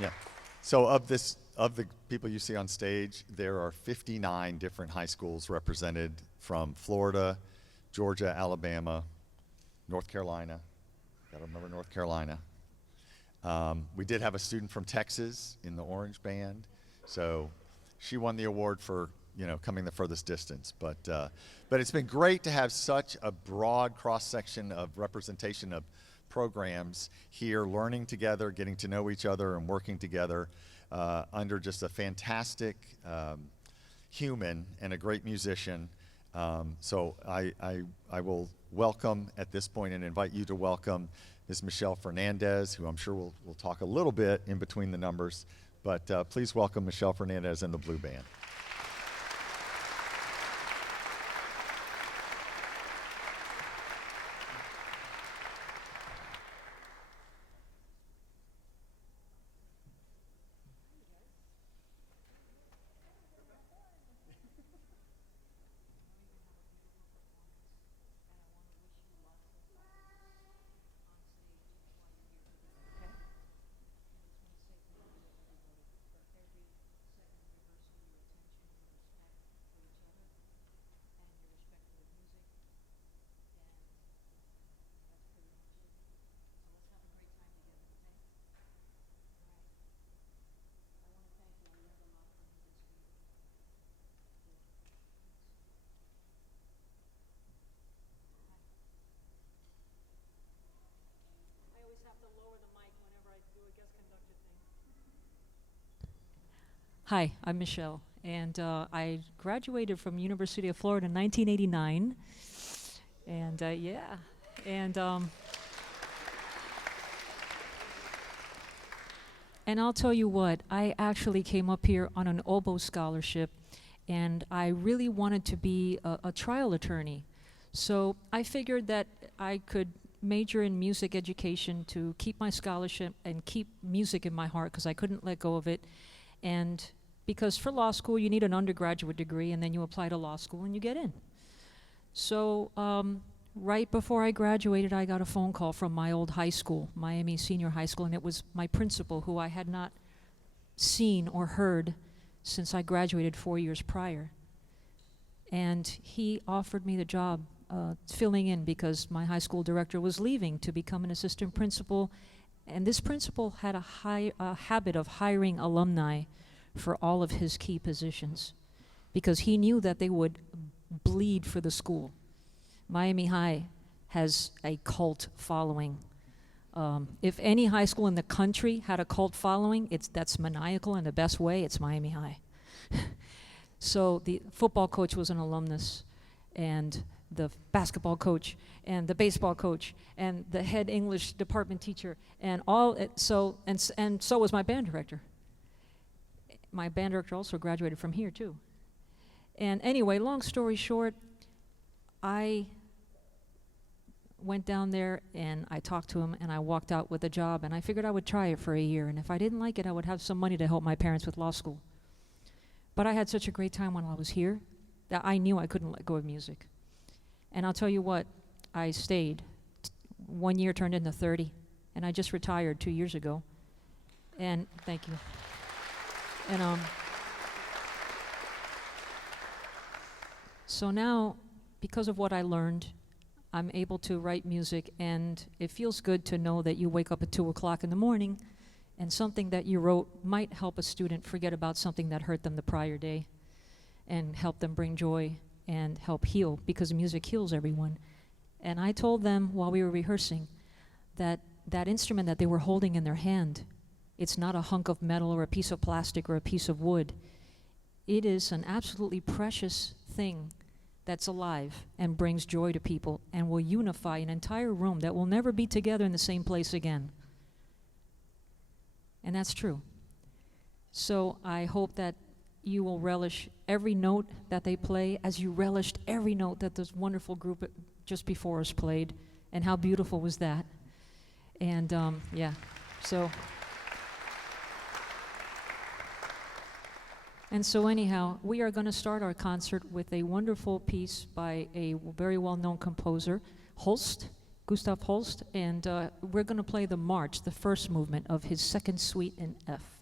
Yeah. So of the people you see on stage, there are 59 different high schools represented from Florida, Georgia, Alabama, North Carolina. Got to remember North Carolina. We did have a student from Texas in the Orange Band, so she won the award for coming the furthest distance. But it's been great to have such a broad cross section of representation of programs here, learning together, getting to know each other, and working together under just a fantastic human and a great musician. So I will welcome at this point and invite you to welcome Ms. Michelle Fernandez, who I'm sure will talk a little bit in between the numbers. But please welcome Michelle Fernandez and the Blue Band. Hi, I'm Michelle, and I graduated from University of Florida in 1989, and yeah, and I'll tell you what, I actually came up here on an oboe scholarship, and I really wanted to be a trial attorney, so I figured that I could major in music education to keep my scholarship and keep music in my heart because I couldn't let go of it, and because for law school you need an undergraduate degree and then you apply to law school and you get in. So right before I graduated, I got a phone call from my old high school, Miami Senior High School, and it was my principal, who I had not seen or heard since I graduated 4 years prior. And he offered me the job filling in because my high school director was leaving to become an assistant principal, and this principal had a habit of hiring alumni for all of his key positions because he knew that they would bleed for the school. Miami High has a cult following. If any high school in the country had a cult following, that's maniacal in the best way, it's Miami High. So the football coach was an alumnus, and the basketball coach, and the baseball coach, and the head English department teacher, and so was my band director. My band director also graduated from here too. And anyway, long story short, I went down there and I talked to him and I walked out with a job, and I figured I would try it for a year, and if I didn't like it, I would have some money to help my parents with law school. But I had such a great time when I was here that I knew I couldn't let go of music. And I'll tell you what, I stayed. 1 year turned into 30, and I just retired 2 years ago. And thank you. And so now, because of what I learned, I'm able to write music, and it feels good to know that you wake up at 2 o'clock in the morning and something that you wrote might help a student forget about something that hurt them the prior day and help them bring joy and help heal, because music heals everyone. And I told them while we were rehearsing that that instrument that they were holding in their hand, it's not a hunk of metal or a piece of plastic or a piece of wood. It is an absolutely precious thing that's alive and brings joy to people and will unify an entire room that will never be together in the same place again. And that's true. So I hope that you will relish every note that they play as you relished every note that this wonderful group just before us played. And how beautiful was that? And yeah, so. And so anyhow, we are going to start our concert with a wonderful piece by a very well-known composer, Holst, Gustav Holst, and we're going to play the march, the first movement of his second suite in F.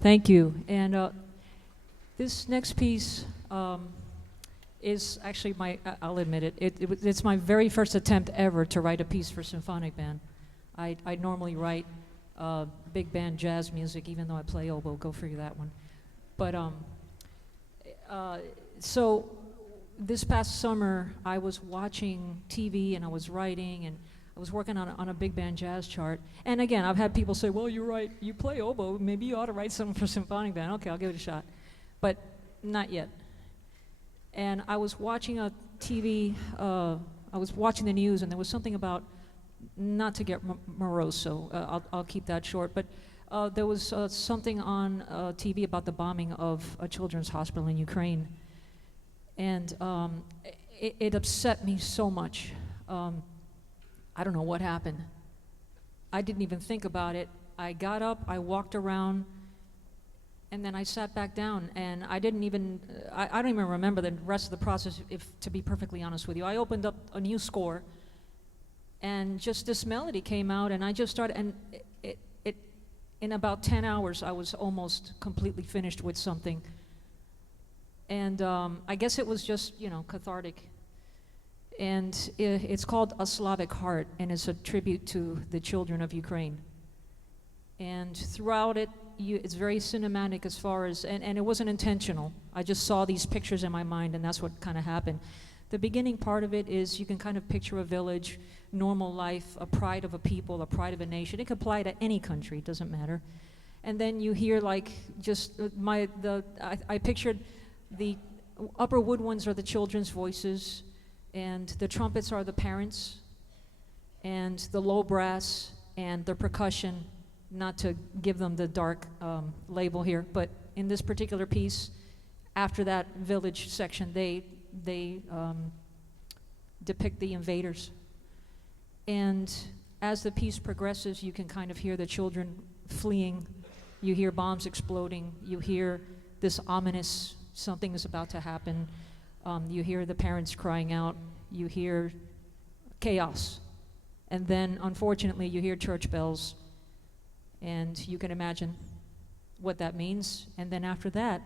Thank you. And this next piece is actually I'll admit it, it's my very first attempt ever to write a piece for symphonic band. I normally write big band jazz music, even though I play oboe, go figure that one. But so this past summer, I was watching TV and I was writing and I was working on a big band jazz chart. And again, I've had people say, well, you're right, you play oboe, maybe you ought to write something for symphonic band. Okay, I'll give it a shot. But not yet. And I was watching a TV, I was watching the news, and there was something about, not to get morose, so I'll keep that short, but there was something on TV about the bombing of a children's hospital in Ukraine. And it upset me so much. I don't know what happened. I didn't even think about it. I got up, I walked around, and then I sat back down, and I didn't even, I don't even remember the rest of the process, if to be perfectly honest with you. I opened up a new score, and just this melody came out, and I just started, and in about 10 hours, I was almost completely finished with something. And I guess it was just, cathartic. And it's called A Slavic Heart, and it's a tribute to the children of Ukraine. And throughout it, it's very cinematic as far as, and it wasn't intentional. I just saw these pictures in my mind, and that's what kind of happened. The beginning part of it is you can kind of picture a village, normal life, a pride of a people, a pride of a nation. It could apply to any country, it doesn't matter. And then you hear like just I pictured the upper woodwinds are the children's voices, and the trumpets are the parents, and the low brass and the percussion, not to give them the dark label here, but in this particular piece, after that village section, they depict the invaders. And as the piece progresses, you can kind of hear the children fleeing, you hear bombs exploding, you hear this ominous, something is about to happen. You hear the parents crying out, you hear chaos. And then, unfortunately, you hear church bells, and you can imagine what that means. And then after that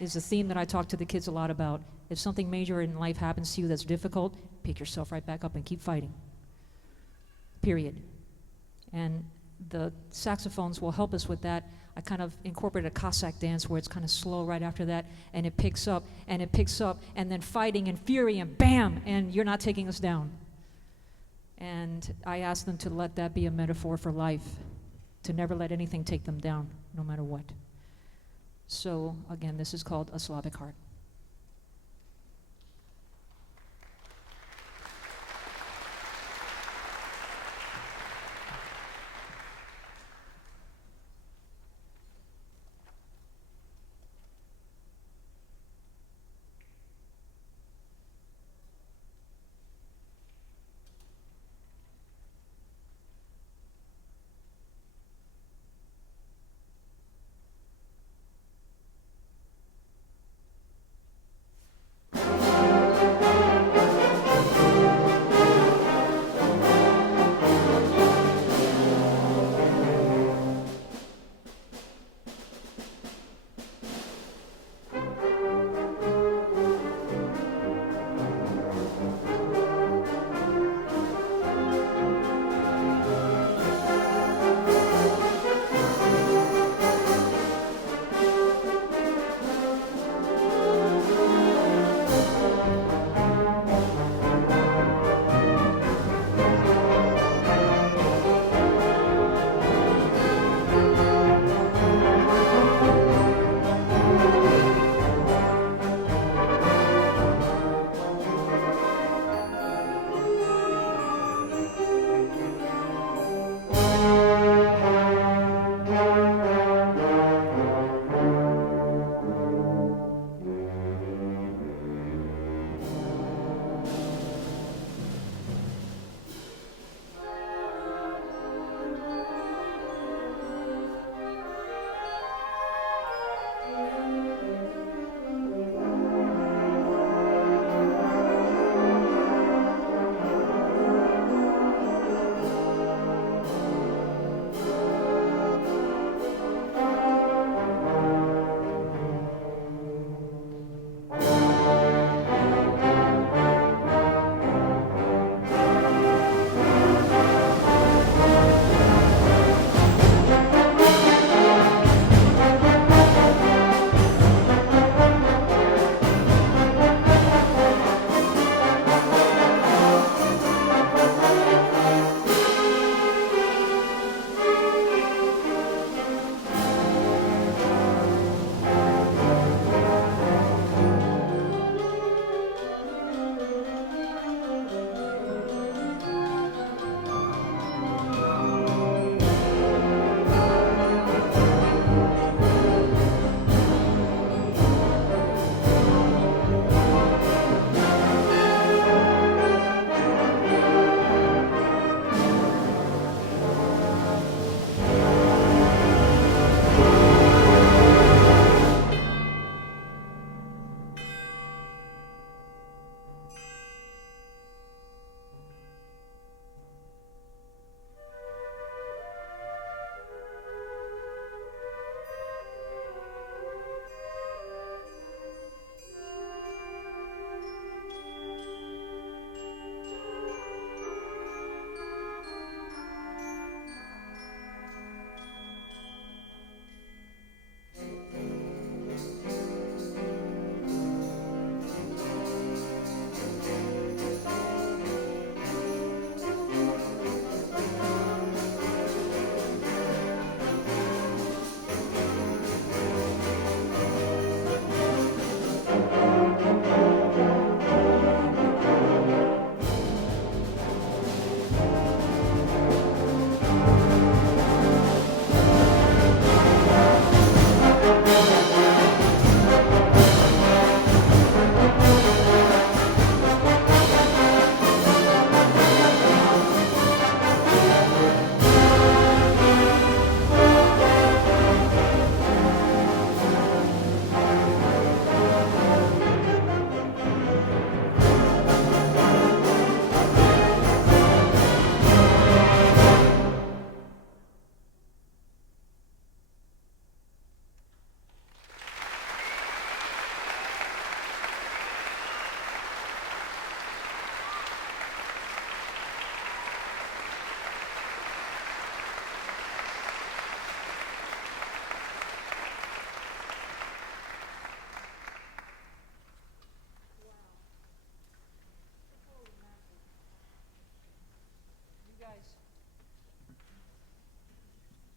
is a theme that I talk to the kids a lot about. If something major in life happens to you that's difficult, pick yourself right back up and keep fighting. Period. And the saxophones will help us with that. I kind of incorporate a Cossack dance where it's kind of slow right after that, and it picks up, and it picks up, and then fighting and fury, and bam, and you're not taking us down. And I ask them to let that be a metaphor for life, to never let anything take them down, no matter what. So again, this is called A Slavic Heart.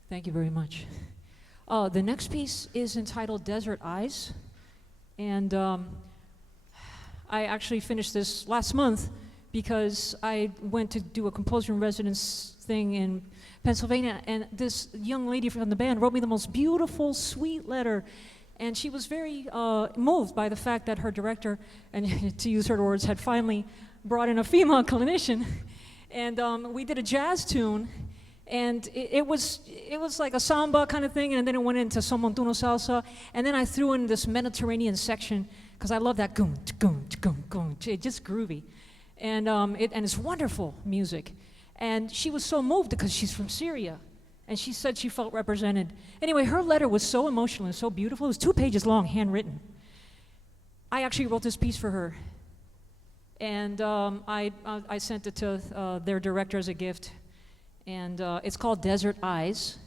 Thank you very much. The next piece is entitled Desert Eyes, and I actually finished this last month because I went to do a composer in residence thing in Pennsylvania, and this young lady from the band wrote me the most beautiful, sweet letter, and she was very moved by the fact that her director, and to use her words, had finally brought in a female clinician, and we did a jazz tune, and it was like a samba kind of thing, and then it went into some montuno salsa, and then I threw in this Mediterranean section because I love that goom, goom, goom, goom, just groovy, and it's wonderful music. And she was so moved because she's from Syria, and she said she felt represented. Anyway, her letter was so emotional and so beautiful. It was 2 pages long, handwritten. I actually wrote this piece for her, and I sent it to their director as a gift, and it's called Desert Eyes.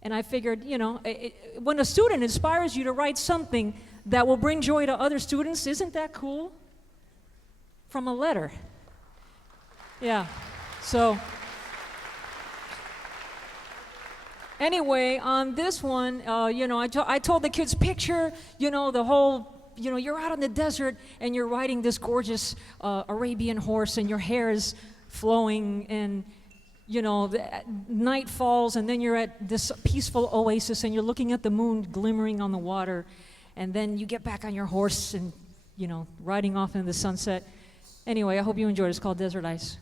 And I figured, you know, when a student inspires you to write something that will bring joy to other students, isn't that cool? From a letter. Yeah. So, anyway, on this one, you know, I told the kids, picture, you know, the whole, you know, you're out in the desert and you're riding this gorgeous Arabian horse and your hair is flowing and, you know, the night falls and then you're at this peaceful oasis and you're looking at the moon glimmering on the water, and then you get back on your horse and, you know, riding off into the sunset. Anyway, I hope you enjoyed it. It's called Desert Ice.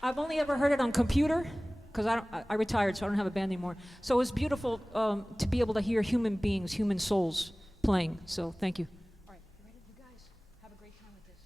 I've only ever heard it on computer, because I retired, so I don't have a band anymore. So it was beautiful to be able to hear human beings, human souls playing. So thank you. All right, you ready? You guys have a great time with this.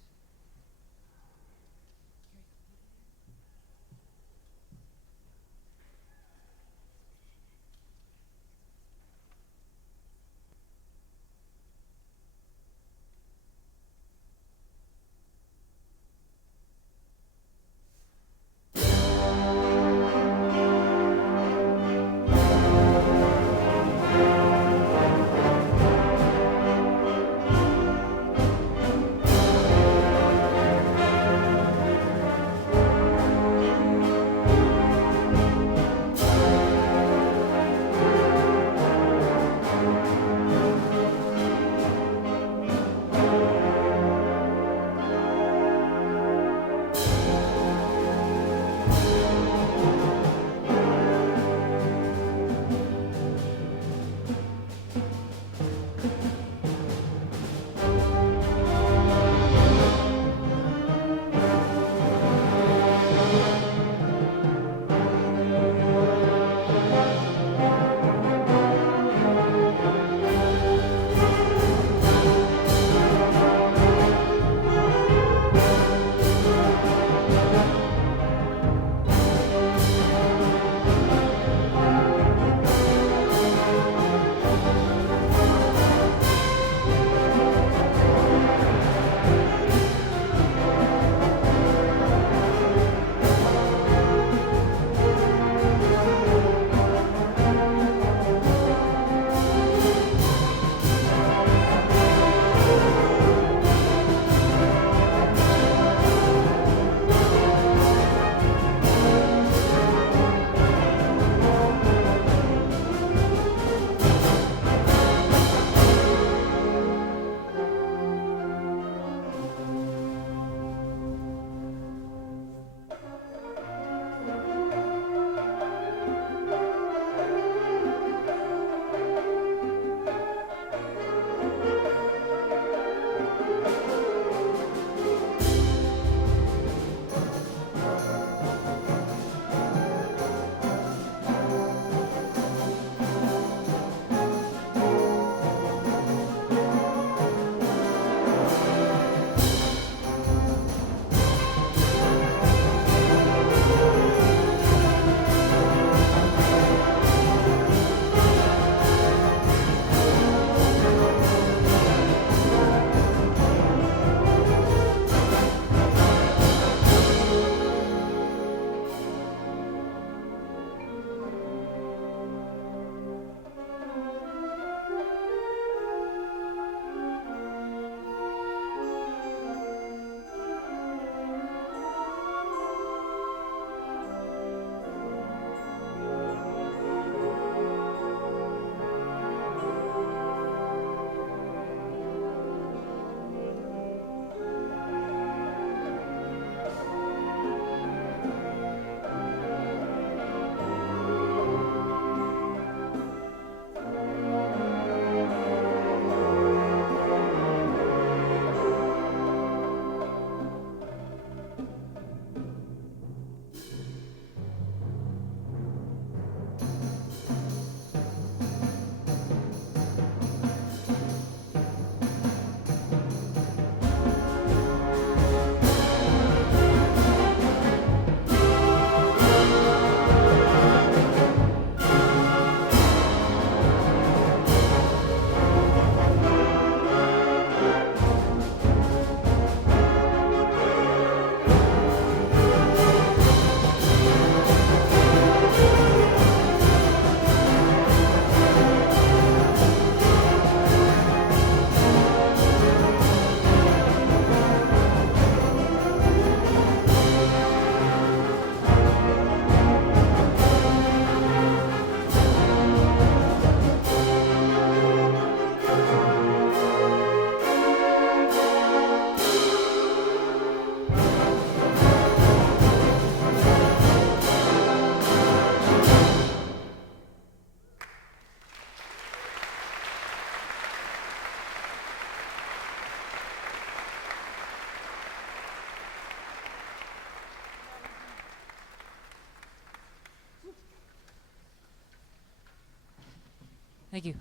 Thank you.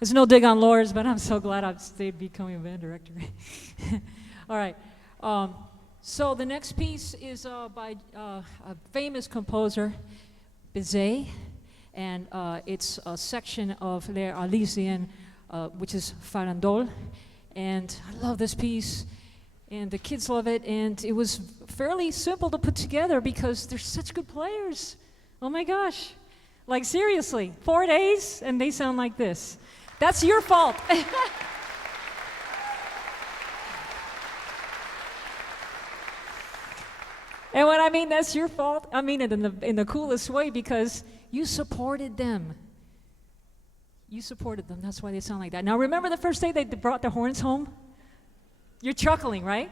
There's no dig on Lourdes, but I'm so glad I've stayed becoming a band director. All right. So the next piece is by a famous composer, Bizet, and it's a section of Les Arlésiennes, which is Farandole. And I love this piece, and the kids love it, and it was fairly simple to put together because they're such good players. Oh my gosh. Like seriously, 4 days, and they sound like this. That's your fault. And when I mean that's your fault, I mean it in the coolest way because you supported them. You supported them. That's why they sound like that. Now remember the first day they brought the horns home? You're chuckling, right?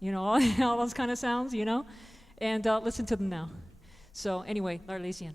You know, all those kind of sounds, you know? And listen to them now. So anyway, L'Arlésienne.